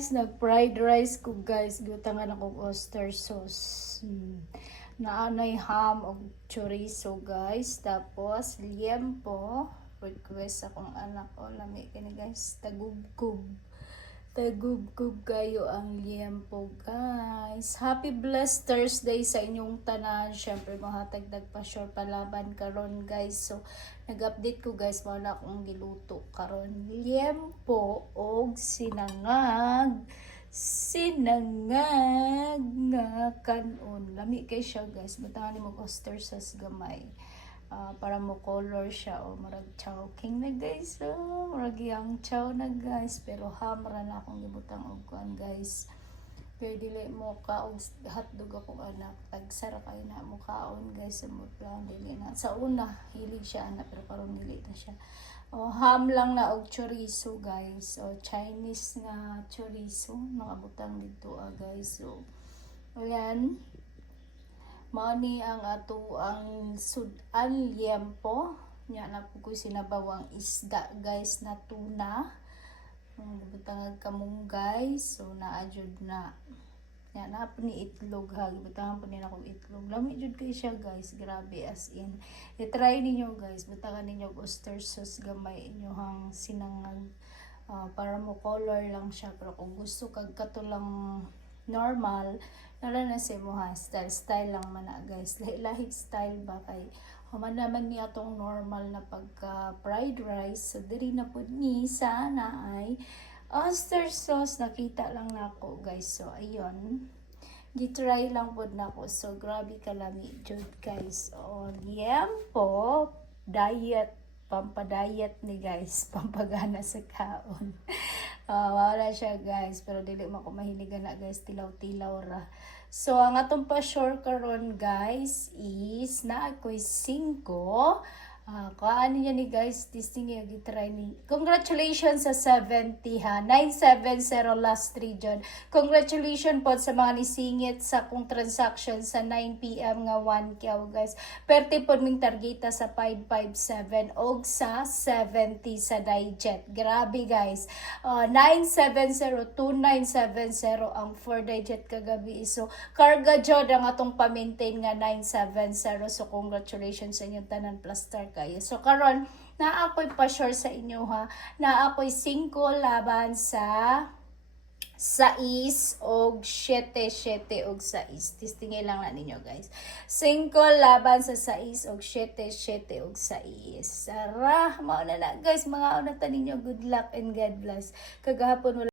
guys, nag-fried rice ko guys. Gutangan akong oyster sauce. Naanay ham o chorizo guys. Tapos liempo. Request akong anak ko. Lami ka ni guys. Tagubkub. Tagubkub kayo ang liempo guys. Happy blessed Thursday sa inyong tanan. Syempre mahatagdag pa sure palaban karon guys. So nag-update ko guys wala akong giluto karon. Liempo og sinangag nga kanon. Lami kay siya guys. Butangan ni mo oyster sauce gamay. Para mo color siya o marag chowking na guys, marag yang chow na guys, pero hamra na akong gibutang og kuan guys. Pero dili mo ka og hotdog akong anak, tagsara kayo na mo kaon guys sa mutlang dili na. Sa una hilig siya anak pero karon dili na siya. Ham lang na og chorizo guys, Chinese nga chorizo mga butang dito guys. So ayan. Mao ang ato ang sudan liempo nya na po ko sinabawang isda guys na tuna butangag kamong guys. So naadjud na nya na po ni itlog ha butangan po ni akong itlog lami jud kay siya guys, grabe as in. I-try ninyo guys, butangan ninyo oyster sauce gamay inyohang sinangag para mo color lang siya, pero kung gusto kag katulang normal nala na sa mo ha, style lang man na guys, lahi style ba kay human naman ni atong normal na pagka fried rice. So diri na pud ni sana ay oyster sauce nakita lang nako guys. So ayun, gitry lang pud nako. So grabe kalami jud guys. Liempo diet, pampadayet ni guys, pampagana sa kaon. Wala siya guys, pero dili man ko mahiligan na guys, tilaw-tilaw ra. So ang atong pa sure karon guys is na ako'y 5. Kaano niya ni guys, testing niya gitry ni. Congratulations sa 70 ha. 970 last region. Congratulations po sa mga nisingit sa kung transaction sa 9 PM nga 1 kyaw guys. Perti po ning targeta sa 557 og sa 70 sa digit. Grabe guys. 970 2970 ang 4 digit kagabi. So karga jod ang atong pa-maintain nga 970. So congratulations sa inyo tanan plus star kayo. So karon naapoy pa sure sa inyo ha. Naapoy 5 laban sa 6 og 7 og 6. Testingin lang na ninyo guys. 5 laban sa 6 og 7 og 6. Sara, mao na guys, mga una ta ninyo, good luck and God bless. Kagahapon